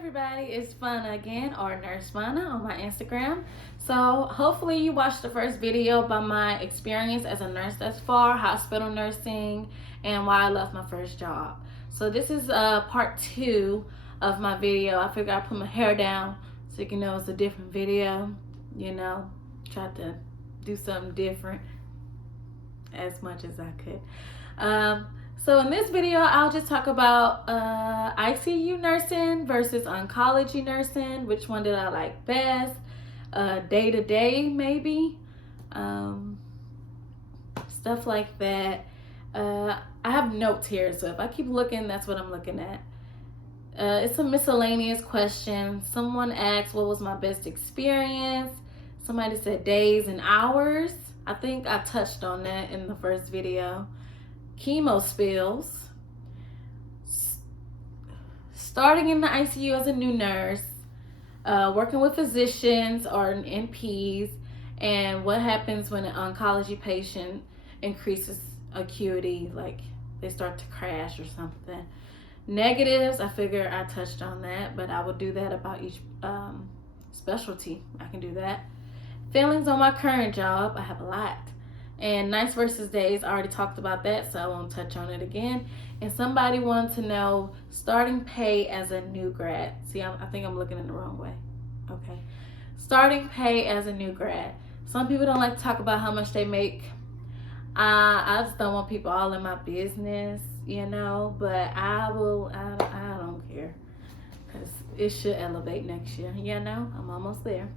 everybody, it's Fana again, or Nurse Fana on my Instagram. So hopefully you watched the first video about my experience as a nurse thus far, hospital nursing, and why I left my first job. So this is part 2 of my video. I figured I'd put my hair down so you can know it's a different video, tried to do something different as much as I could. So in this video, I'll just talk about ICU nursing versus oncology nursing. Which one did I like best? Day-to-day, maybe. Stuff like that. I have notes here, so if I keep looking, that's what I'm looking at. It's a miscellaneous question. Someone asked, what was my best experience? Somebody said days and hours. I think I touched on that in the first video. Chemo spills, starting in the ICU as a new nurse, working with physicians or NPs, and what happens when an oncology patient increases acuity, like they start to crash or something. Negatives, I figure I touched on that, but I will do that about each specialty. I can do that. Feelings on my current job, I have a lot. And nights versus days, I already talked about that, so I won't touch on it again. And somebody wanted to know starting pay as a new grad. See, I think I'm looking in the wrong way. Okay. Starting pay as a new grad. Some people don't like to talk about how much they make. I just don't want people all in my business, but I don't care. Because it should elevate next year, I'm almost there.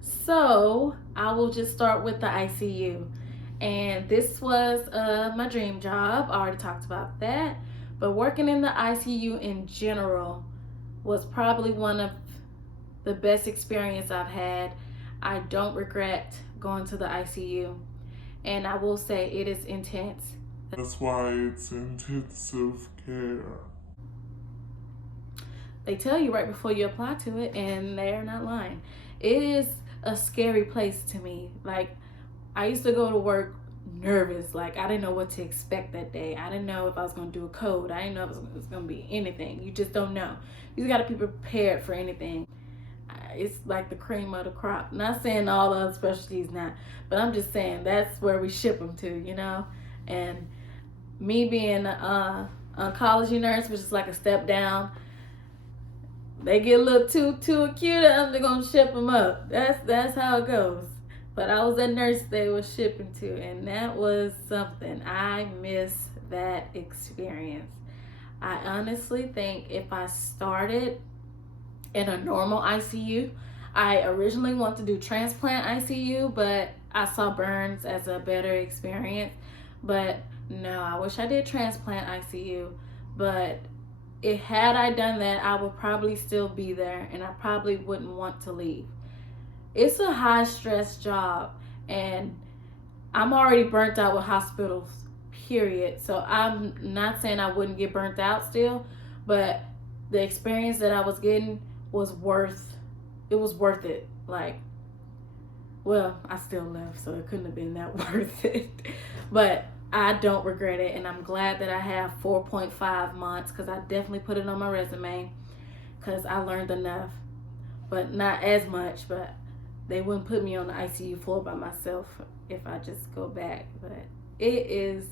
So I will just start with the ICU. And this was my dream job. I already talked about that. But working in the ICU in general was probably one of the best experience I've had. I don't regret going to the ICU. And I will say it is intense. That's why it's intensive care. They tell you right before you apply to it, and they're not lying. It is a scary place to me. Like, I used to go to work nervous. Like, I didn't know what to expect that day. I didn't know if I was going to do a code. I didn't know if it was going to be anything. You just don't know. You just got to be prepared for anything. It's like the cream of the crop. Not saying all the other specialties not, but I'm just saying that's where we ship them to, And me being an oncology nurse, which is like a step down, they get a little too acute, they're going to ship them up. That's how it goes. But I was that nurse they were shipping to, and that was something. I miss that experience. I honestly think if I started in a normal ICU, I originally wanted to do transplant ICU, but I saw burns as a better experience. But no, I wish I did transplant ICU. But had I done that, I would probably still be there, and I probably wouldn't want to leave. It's a high stress job, and I'm already burnt out with hospitals, period. So I'm not saying I wouldn't get burnt out still, but the experience that I was getting was worth it. Like, well, I still left, so it couldn't have been that worth it. But I don't regret it, and I'm glad that I have 4.5 months, because I definitely put it on my resume, because I learned enough, but not as much. But they wouldn't put me on the ICU floor by myself if I just go back. But it is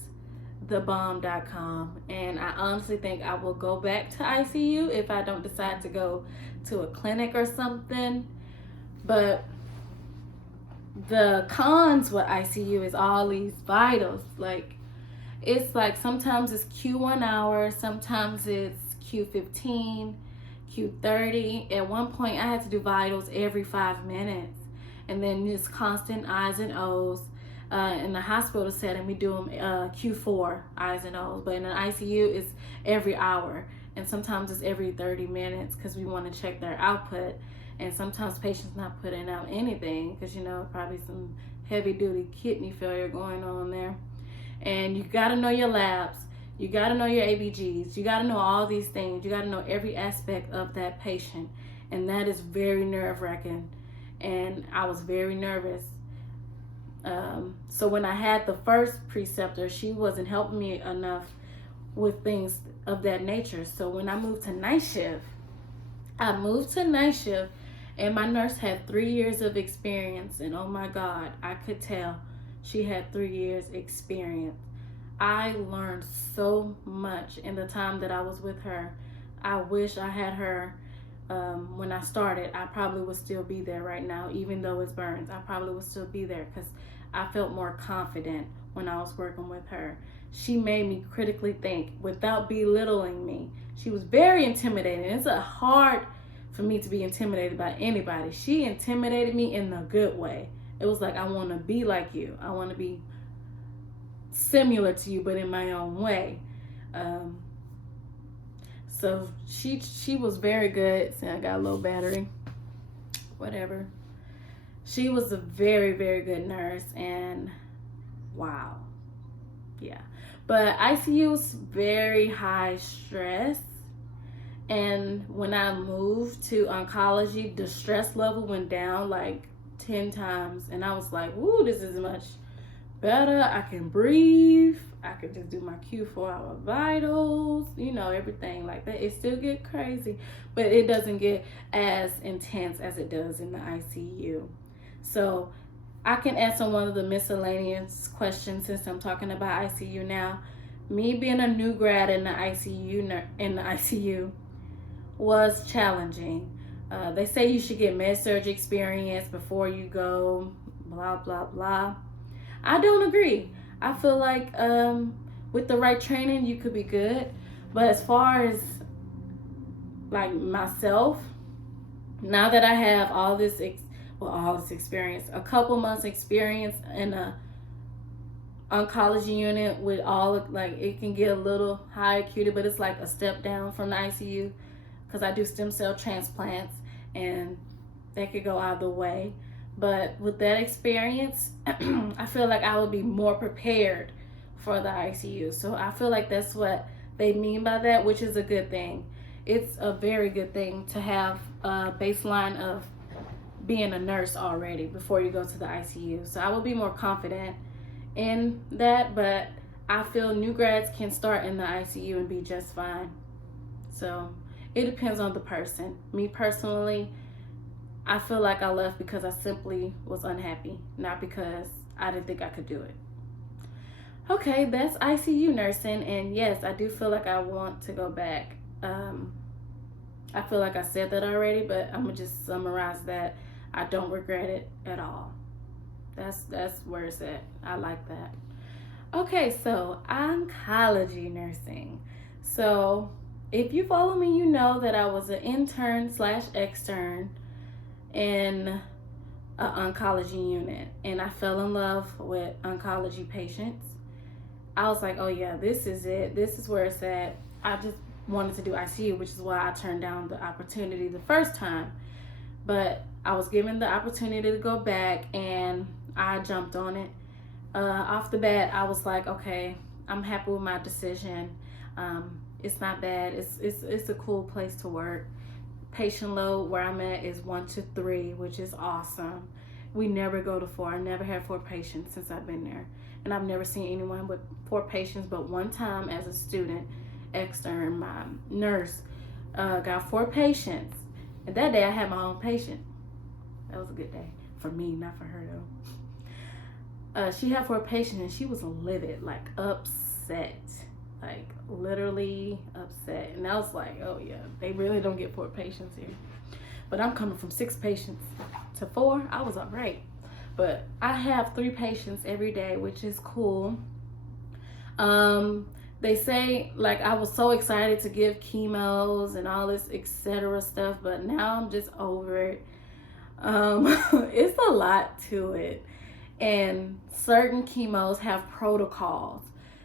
thebomb.com, and I honestly think I will go back to ICU if I don't decide to go to a clinic or something. But the cons with ICU is all these vitals. Like, it's like sometimes it's Q1 hour, sometimes it's Q15, Q30. At one point I had to do vitals every 5 minutes, and then this constant I's and O's. In the hospital setting, we do them Q4 I's and O's, but in an ICU it's every hour, and sometimes it's every 30 minutes because we want to check their output. And sometimes patients not putting out anything because probably some heavy duty kidney failure going on there. And you got to know your labs, you got to know your ABGs, you got to know all these things, you got to know every aspect of that patient, and that is very nerve-wracking. And I was very nervous. So when I had the first preceptor, she wasn't helping me enough with things of that nature. So when I moved to night shift, I moved to night shift, and my nurse had 3 years of experience, and oh my God, I could tell she had 3 years experience. I learned so much in the time that I was with her. I wish I had her when I started. I probably would still be there right now, even though it's burns. I probably would still be there because I felt more confident when I was working with her. She made me critically think without belittling me. She was very intimidating. It's a hard for me to be intimidated by anybody. She intimidated me in the good way. It was like, I want to be like you. I want to be similar to you, but in my own way. So she was very good. See, I got a low battery. Whatever. She was a very, very good nurse, and wow. Yeah. But ICU was very high stress. And when I moved to oncology, the stress level went down like 10 times. And I was like, woo, this is much better. I can breathe. I could just do my Q4-hour vitals, everything like that. It still get crazy, but it doesn't get as intense as it does in the ICU. So I can answer one of the miscellaneous questions since I'm talking about ICU now. Me being a new grad in the ICU was challenging. They say you should get med-surg experience before you go, blah, blah, blah. I don't agree. I feel like with the right training, you could be good. But as far as like myself, now that I have all this experience, a couple months experience in a oncology unit with it can get a little high acuity, but it's like a step down from the ICU because I do stem cell transplants and that could go either way. But with that experience, I feel like I would be more prepared for the ICU. So I feel like that's what they mean by that, which is a good thing. It's a very good thing to have a baseline of being a nurse already before you go to the ICU. So I will be more confident in that, but I feel new grads can start in the ICU and be just fine. So it depends on the person. Me personally, I feel like I left because I simply was unhappy, not because I didn't think I could do it. Okay, that's ICU nursing, and yes, I do feel like I want to go back. I feel like I said that already, but I'm gonna just summarize that. I don't regret it at all. That's where it's at. I like that. Okay, so oncology nursing. So if you follow me, you know that I was an intern/extern in an oncology unit, and I fell in love with oncology patients. I was like, oh yeah, this is it. This is where it's at. I just wanted to do ICU, which is why I turned down the opportunity the first time. But I was given the opportunity to go back, and I jumped on it. Off the bat, I was like, okay, I'm happy with my decision. It's not bad. It's a cool place to work. Patient load where I'm at is 1 to 3, which is awesome. We never go to 4. I never had 4 patients since I've been there. And I've never seen anyone with 4 patients, but one time as a student, extern, my nurse got 4 patients. And that day I had my own patient. That was a good day. For me, not for her though. She had 4 patients and she was livid, like upset. Like literally upset. And I was like, oh yeah, they really don't get 4 patients here. But I'm coming from 6 patients to 4. I was all right. But I have 3 patients every day, which is cool. They say, like, I was so excited to give chemos and all this etc. stuff, but now I'm just over it. It's a lot to it. And certain chemos have protocols.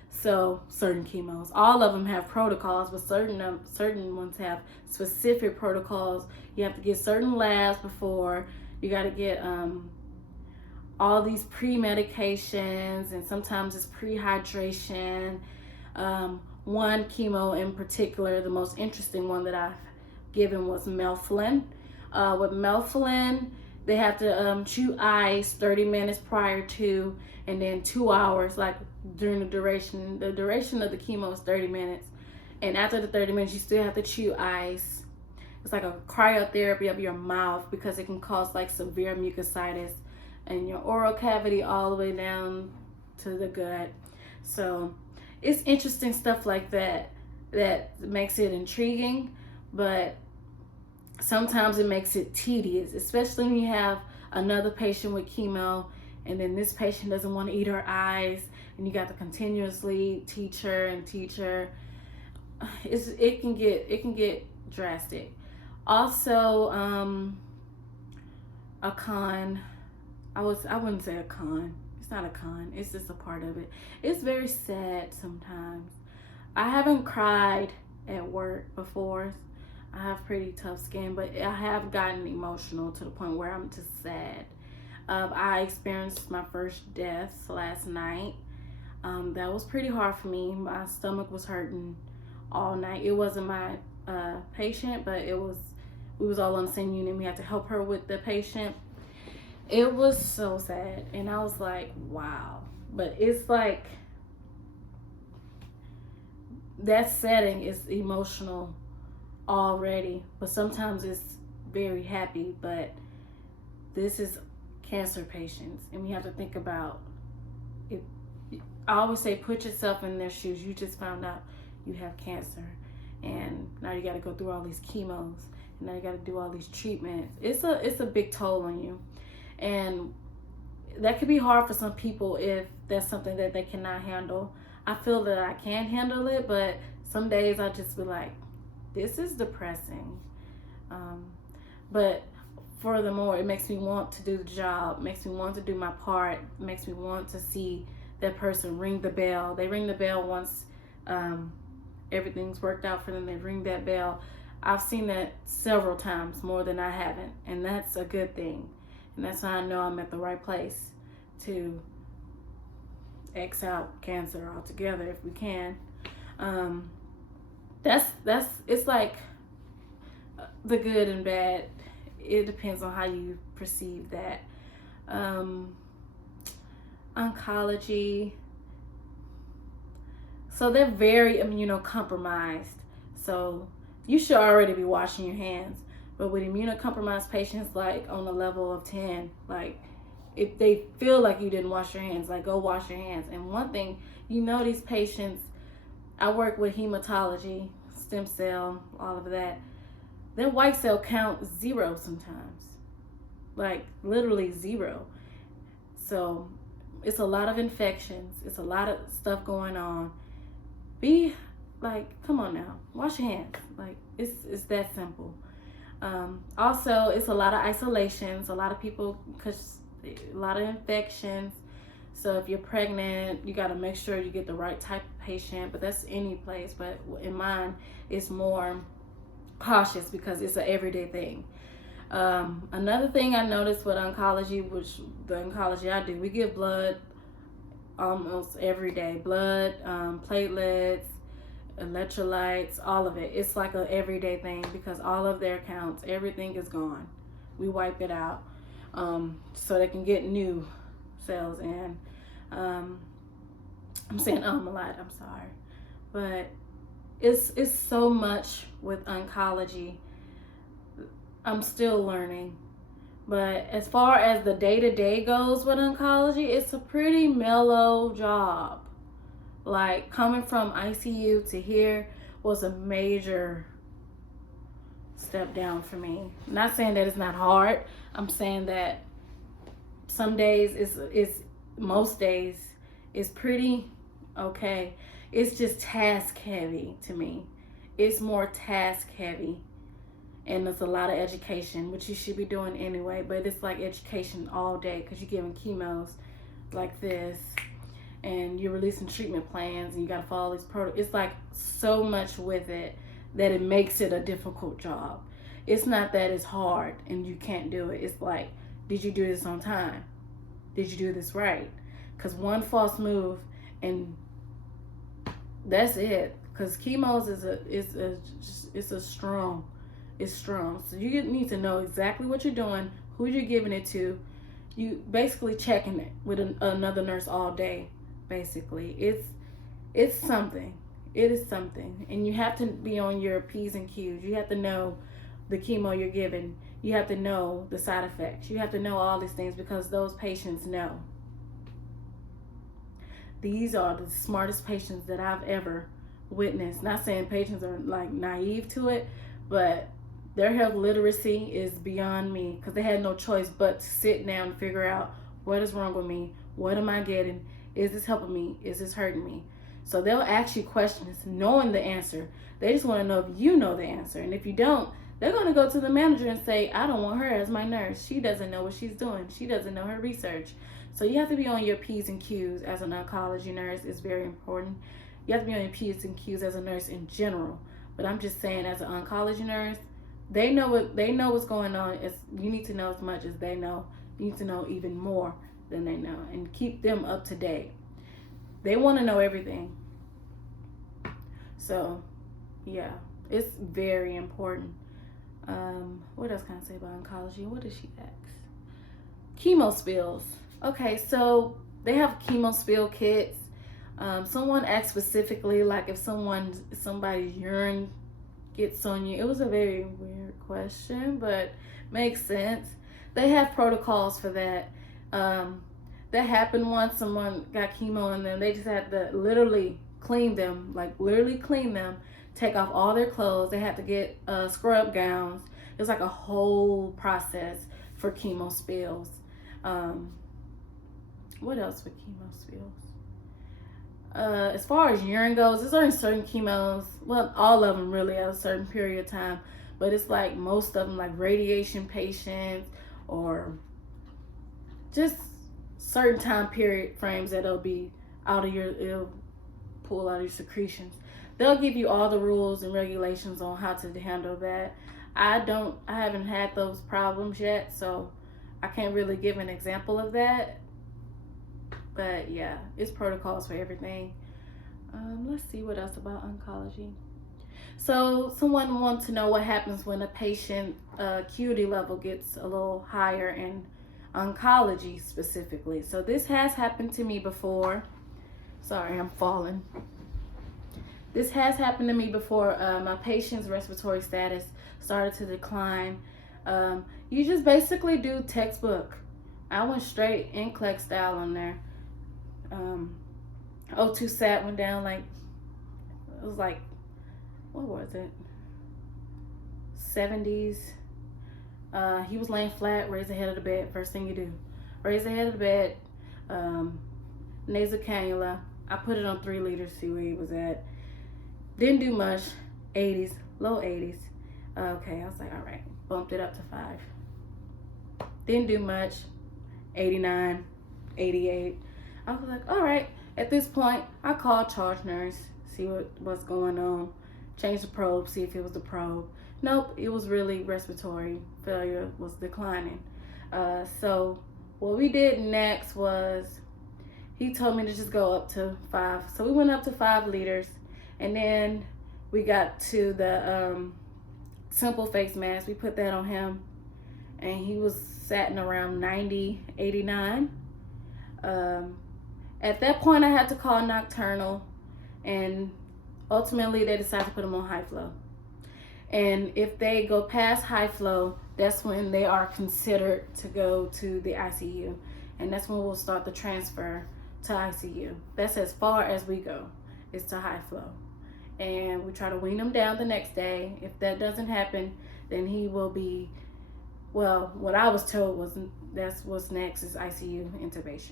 So certain chemos, all of them have protocols, but certain ones have specific protocols. You have to get certain labs before. You got to get all these pre-medications, and sometimes it's pre-hydration. One chemo in particular, the most interesting one that I've given was melphalan. With melphalan, they have to chew ice 30 minutes prior to, and then 2 hours, like during the duration. The duration of the chemo is 30 minutes. And after the 30 minutes, you still have to chew ice. it's like a cryotherapy of your mouth, because it can cause like severe mucositis in your oral cavity all the way down to the gut. So it's interesting stuff like that that makes it intriguing, but sometimes it makes it tedious, especially when you have another patient with chemo and then this patient doesn't want to eat her eyes and you got to continuously teach her. It can get drastic. Also, a con. I wouldn't say a con. It's not a con. It's just a part of it. It's very sad sometimes. I haven't cried at work before. I have pretty tough skin, but I have gotten emotional to the point where I'm just sad. I experienced my first death last night. That was pretty hard for me. My stomach was hurting all night. It wasn't my patient, but we was all on the same unit. We had to help her with the patient. It was so sad, and I was like, wow. But it's like that setting is emotional already, but sometimes it's very happy. But this is cancer patients, and we have to think about it. I always say, put yourself in their shoes. You just found out you have cancer, and now you got to go through all these chemos, and now you got to do all these treatments. It's a big toll on you, and that could be hard for some people if that's something that they cannot handle. I feel that I can handle it, but some days I just be like, this is depressing. But furthermore, it makes me want to do the job, makes me want to do my part, makes me want to see that person ring the bell. They ring the bell once everything's worked out for them. They ring that bell. I've seen that several times, more than I haven't, and that's a good thing. And that's how I know I'm at the right place to X out cancer altogether if we can. That's it's like the good and bad. It depends on how you perceive that. Oncology. So they're very immunocompromised. So you should already be washing your hands. But with immunocompromised patients, like on a level of 10, like if they feel like you didn't wash your hands, like go wash your hands. And one thing, these patients, I work with hematology, stem cell, all of that. Their white cell count is 0 sometimes, like literally 0. So it's a lot of infections. It's a lot of stuff going on. Be like, come on now, wash your hands. Like it's that simple. Also, it's a lot of isolations. A lot of people, because a lot of infections. So if you're pregnant, you got to make sure you get the right type of patient. But that's any place. But in mine, it's more cautious because it's an everyday thing. Another thing I noticed with oncology, which the oncology I do, we give blood almost every day. Blood, platelets, electrolytes, all of it. It's like an everyday thing because all of their counts, everything is gone. We wipe it out so they can get new cells in. I'm saying a lot, I'm sorry. But it's so much with oncology. I'm still learning. But as far as the day-to-day goes with oncology, it's a pretty mellow job. Like coming from ICU to here was a major step down for me. Not saying that it's not hard. I'm saying that some days it's most days it's pretty okay. It's just task heavy to me. It's more task heavy. And there's a lot of education, which you should be doing anyway, but it's like education all day because you're giving chemos like this and you're releasing treatment plans and you got to follow these protocols. It's like so much with it that it makes it a difficult job. It's not that it's hard and you can't do it. It's like, did you do this on time? Did you do this right? Because one false move and that's it. Because chemos is strong. It's strong. So you need to know exactly what you're doing, who you're giving it to. You basically checking it with another nurse all day. Basically, it's something. It is something, and you have to be on your P's and Q's. You have to know the chemo you're given. You have to know the side effects. You have to know all these things because those patients know. These are the smartest patients that I've ever witnessed. Not saying patients are like naive to it, but their health literacy is beyond me because they had no choice but to sit down and figure out what is wrong with me, what am I getting, is this helping me, is this hurting me. So they'll ask you questions knowing the answer. They just want to know if you know the answer, and if you don't, they're going to go to the manager and say, I don't want her as my nurse. She doesn't know what she's doing. She doesn't know her research. So you have to be on your P's and Q's as an oncology nurse. It's very important. You have to be on your P's and Q's as a nurse in general. But I'm just saying, as an oncology nurse, they know what's going on. You need to know as much as they know. You need to know even more than they know, and keep them up to date. They want to know everything. So, yeah, it's very important. What else can I say about oncology? What did she ask? Chemo spills. Okay, so they have chemo spill kits. Someone asked specifically, like if somebody's urine gets on you. It was a very weird question, but makes sense. They have protocols for that. That happened once. Someone got chemo and then they just had to literally clean them, take off all their clothes. They had to get scrub gowns. It was like a whole process for chemo spills. What else for chemo spills? As far as urine goes, there's only certain chemos, well, all of them really at a certain period of time, but it's like most of them, like radiation patients or just certain time period frames that it'll pull out of your secretions. They'll give you all the rules and regulations on how to handle that. I haven't had those problems yet, so I can't really give an example of that. But yeah, it's protocols for everything. Let's see what else about oncology. So someone wants to know what happens when a patient acuity level gets a little higher in oncology specifically. So this has happened to me before. Sorry, I'm falling. This has happened to me before. My patient's respiratory status started to decline. You just basically do textbook. I went straight NCLEX style on there. O2 sat went down like, it was like, what was it? 70s. He was laying flat, raise the head of the bed. First thing you do, raise the head of the bed. Nasal cannula. I put it on 3 liters, see where he was at. Didn't do much. 80s, low 80s. Okay, I was like, all right. Bumped it up to 5. Didn't do much. 89, 88. I was like, all right. At this point, I called charge nurse, see what's going on. Change the probe, see if it was the probe. Nope, it was really respiratory failure was declining. So what we did next was he told me to just go up to 5. So we went up to 5 liters, and then we got to the simple face mask. We put that on him, and he was sitting around 90, 89. At that point, I had to call nocturnal, and ultimately they decided to put him on high flow. And if they go past high flow, that's when they are considered to go to the ICU, and that's when we'll start the transfer to ICU. That's as far as we go, is to high flow. And we try to wean him down the next day. If that doesn't happen, then he will be, well, what I was told was that's what's next is ICU intubation.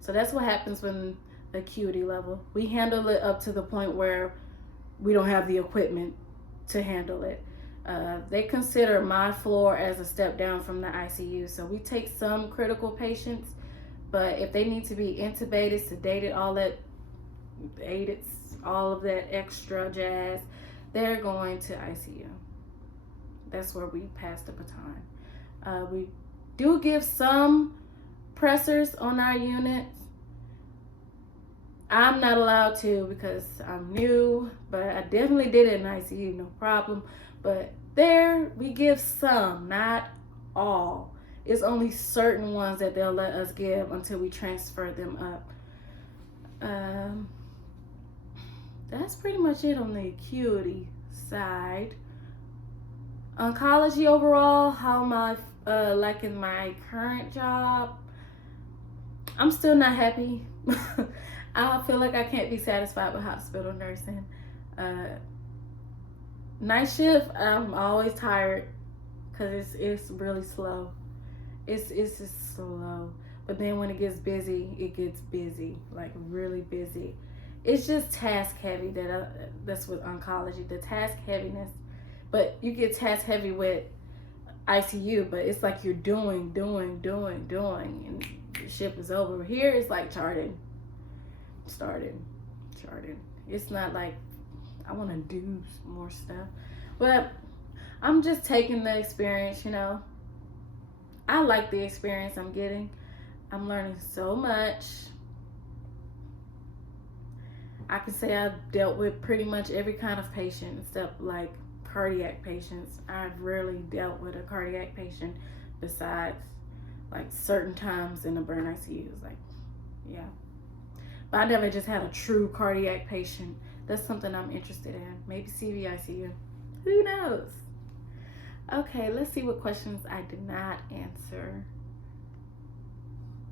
So that's what happens when the acuity level. We handle it up to the point where we don't have the equipment to handle it. They consider my floor as a step down from the ICU. So we take some critical patients, but if they need to be intubated, sedated, all of that extra jazz, they're going to ICU. That's where we pass the baton. We do give some pressors on our units. I'm not allowed to because I'm new, but I definitely did it in ICU, no problem. But there, we give some, not all. It's only certain ones that they'll let us give until we transfer them up. That's pretty much it on the acuity side. Oncology overall, how am I liking my current job? I'm still not happy. I feel like I can't be satisfied with hospital nursing. Uh, Night shift, I'm always tired because it's really slow. It's just slow. But then when it gets busy, like really busy. It's just task heavy. That's with oncology, the task heaviness. But you get task heavy with ICU, but it's like you're doing, and the shift is over. Here it's like started, charting. It's not like I want to do more stuff, but I'm just taking the experience. I like the experience I'm getting. I'm learning so much. I can say I've dealt with pretty much every kind of patient except like cardiac patients. I've rarely dealt with a cardiac patient besides like certain times in the burn ICUs. Like, yeah. But I never just had a true cardiac patient. That's something I'm interested in. Maybe CVICU. Who knows? Okay, let's see what questions I did not answer.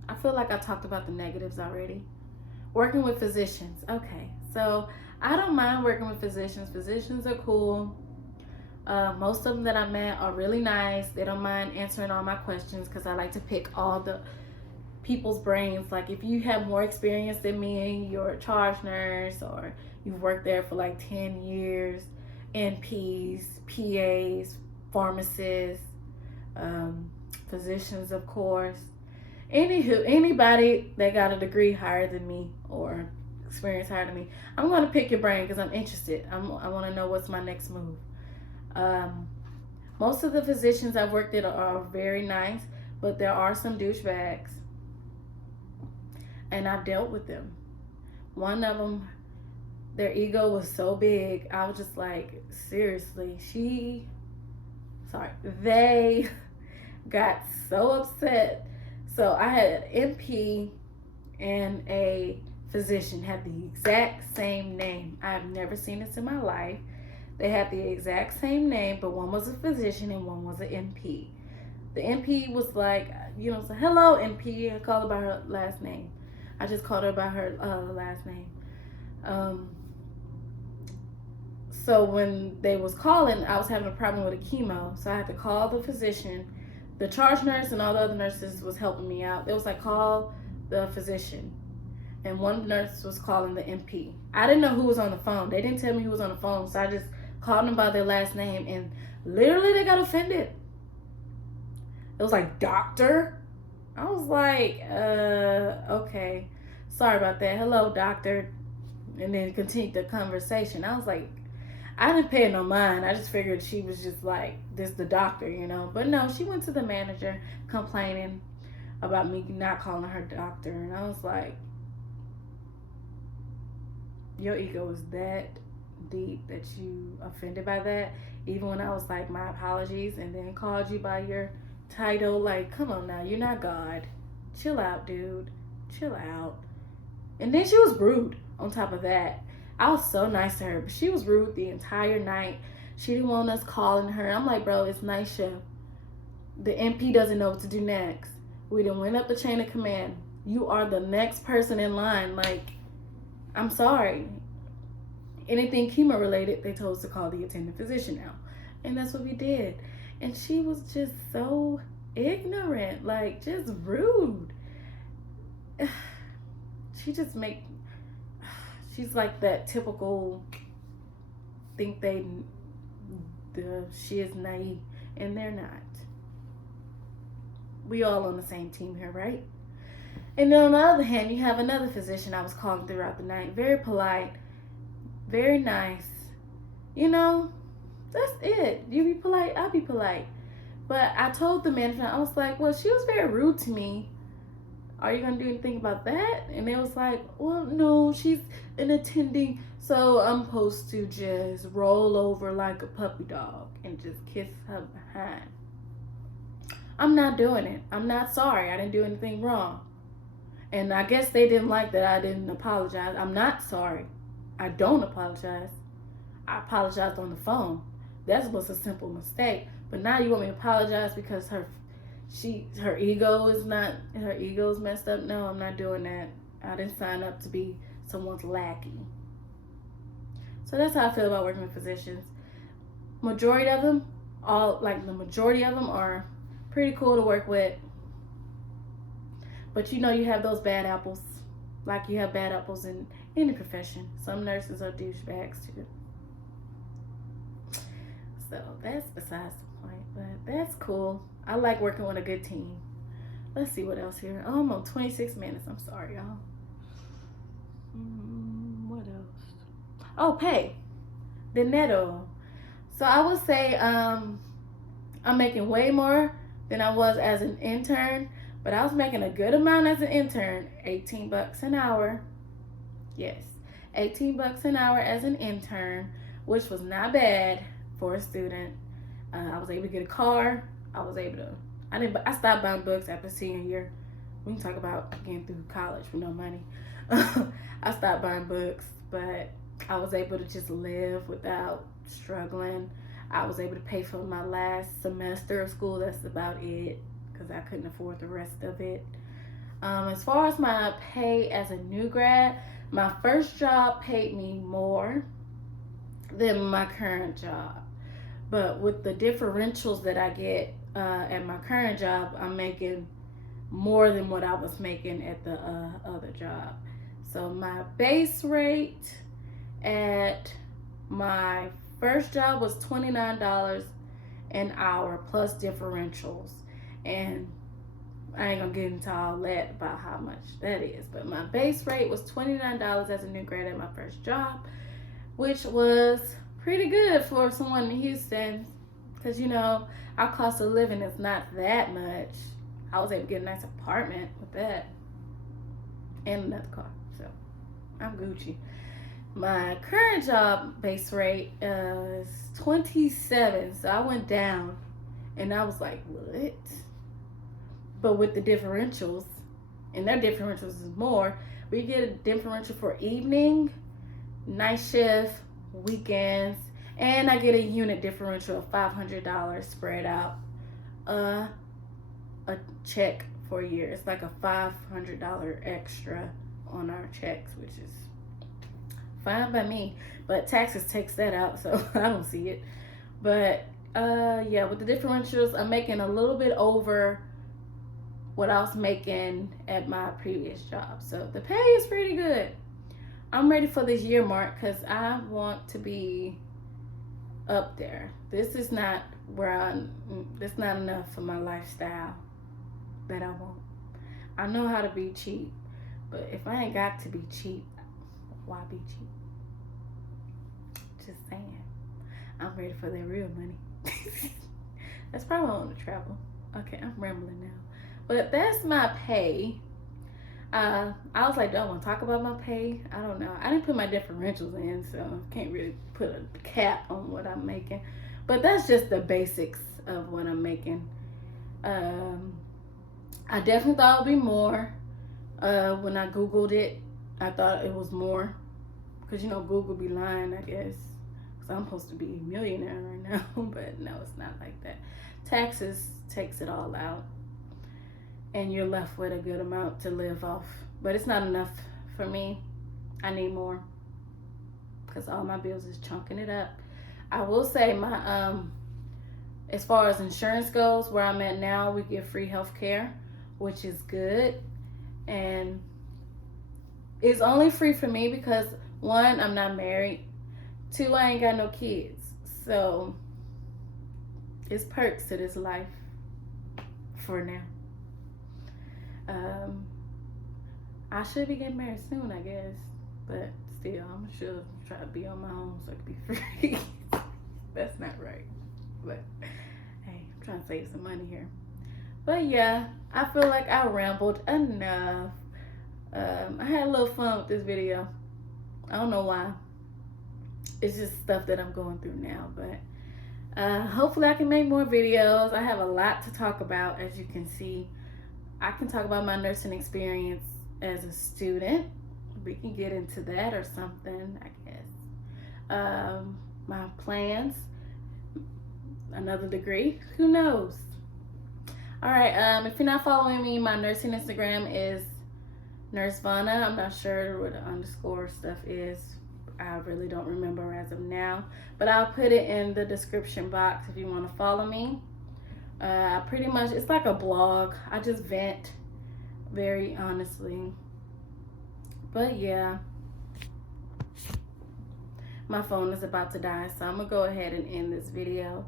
I feel like I talked about the negatives already. Working with physicians. Okay, so I don't mind working with physicians. Physicians are cool. Most of them that I met are really nice. They don't mind answering all my questions because I like to pick all the people's brains. Like if you have more experience than me, you're a charge nurse or you've worked there for like 10 years, NPs, PAs, pharmacists, physicians, of course. Anywho, anybody that got a degree higher than me or experience higher than me, I'm going to pick your brain because I'm interested. I want to know what's my next move. Most of the physicians I've worked at are very nice, but there are some douchebags, and I've dealt with them. One of them, their ego was so big, I was just like, seriously, they got so upset. So I had an MP and a physician had the exact same name. I've never seen this in my life. They had the exact same name, but one was a physician and one was an MP. The MP was like, so hello MP. I called her by her last name. I just called her by her last name. So when they was calling, I was having a problem with a chemo. So I had to call the physician. The charge nurse and all the other nurses was helping me out. It was like, call the physician. And one nurse was calling the MP. I didn't know who was on the phone. They didn't tell me who was on the phone. So I just called them by their last name. And literally they got offended. It was like, doctor? I was like, okay. Sorry about that. Hello, doctor. And then continued the conversation. I was like, I didn't pay no mind. I just figured she was just like, this the doctor, But no, she went to the manager complaining about me not calling her doctor. And I was like, your ego is that deep that you offended by that? Even when I was like, my apologies, and then called you by your title. Like, come on now, you're not God. Chill out, dude. Chill out. And then she was rude on top of that. I was so nice to her, but she was rude the entire night. She didn't want us calling her. I'm like, bro, it's night shift. The MP doesn't know what to do next. We done went up the chain of command. You are the next person in line. Like, I'm sorry. Anything chemo related, they told us to call the attending physician now. And that's what we did. And she was just so ignorant, like just rude. She's like that typical she is naive, and they're not. We all on the same team here, right? And then on the other hand, you have another physician I was calling throughout the night. Very polite, very nice. That's it. You be polite, I'll be polite. But I told the manager, I was like, well, she was very rude to me. Are you going to do anything about that? And they was like, well, no, she's an attending, so I'm supposed to just roll over like a puppy dog and just kiss her behind. I'm not doing it. I'm not sorry. I didn't do anything wrong. And I guess they didn't like that I didn't apologize. I'm not sorry. I don't apologize. I apologized on the phone. That was a simple mistake. But now you want me to apologize because her ego is messed up. No, I'm not doing that. I didn't sign up to be someone's lackey. So that's how I feel about working with physicians. The majority of them are pretty cool to work with. But you have those bad apples. Like you have bad apples in any profession. Some nurses are douchebags too. So that's besides the point. But that's cool. I like working with a good team. Let's see what else here. Oh, I'm on 26 minutes. I'm sorry, y'all. What else? Oh, pay. Dinero. So I would say I'm making way more than I was as an intern, but I was making a good amount as an intern. $18 an hour. Yes, $18 an hour as an intern, which was not bad for a student. I was able to get a car. I stopped buying books after senior year. We can talk about getting through college with no money. I stopped buying books, but I was able to just live without struggling. I was able to pay for my last semester of school. That's about it, because I couldn't afford the rest of it. As far as my pay as a new grad, my first job paid me more than my current job. But with the differentials that I get at my current job, I'm making more than what I was making at the other job. So my base rate at my first job was $29 an hour plus differentials. And I ain't gonna get into all that about how much that is. But my base rate was $29 as a new grad at my first job, which was pretty good for someone in Houston, because our cost of living is not that much. I was able to get a nice apartment with that and another car, so I'm Gucci. My current job base rate is 27, so I went down, and I was like, what? But with the differentials, and their differentials is more, we get a differential for evening, night shift, weekends, and I get a unit differential of $500 spread out a check for a year. It's like a $500 extra on our checks, which is fine by me, but taxes takes that out, so I don't see it. But yeah, with the differentials, I'm making a little bit over what I was making at my previous job, so the pay is pretty good. I'm ready for this year mark because I want to be up there. This is not it's not enough for my lifestyle that I want. I know how to be cheap, but if I ain't got to be cheap, why be cheap? Just saying. I'm ready for that real money. That's probably why I want to travel. Okay, I'm rambling now. But that's my pay. I was like, do I want to talk about my pay? I don't know. I didn't put my differentials in, so I can't really put a cap on what I'm making. But that's just the basics of what I'm making. I definitely thought it would be more. When I Googled it, I thought it was more. Because, Google be lying, I guess. Because I'm supposed to be a millionaire right now. But no, it's not like that. Taxes takes it all out. And you're left with a good amount to live off. But it's not enough for me. I need more. Because all my bills is chunking it up. I will say my as far as insurance goes, where I'm at now, we get free health care, which is good. And it's only free for me because, one, I'm not married. Two, I ain't got no kids. So it's perks to this life for now. I should be getting married soon, I guess. But still, I'm sure try to be on my own so I can be free. That's not right. But hey, I'm trying to save some money here. But yeah, I feel like I rambled enough. I had a little fun with this video. I don't know why. It's just stuff that I'm going through now. But hopefully I can make more videos. I have a lot to talk about, as you can see. I can talk about my nursing experience as a student. We can get into that or something, I guess. My plans, another degree. Who knows? All right. If you're not following me, my nursing Instagram is Nurse Vanna. I'm not sure what the underscore stuff is. I really don't remember as of now, but I'll put it in the description box if you want to follow me. Pretty much, it's like a blog. I just vent very honestly. But yeah, my phone is about to die, so I'm gonna go ahead and end this video.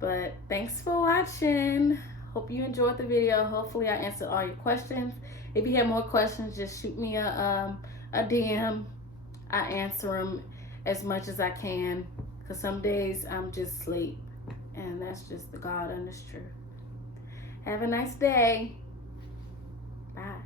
But thanks for watching. Hope you enjoyed the video. Hopefully I answered all your questions. If you have more questions, just shoot me a DM. I answer them as much as I can, because some days I'm just asleep, and that's just the God honest truth. Have a nice day. Bye.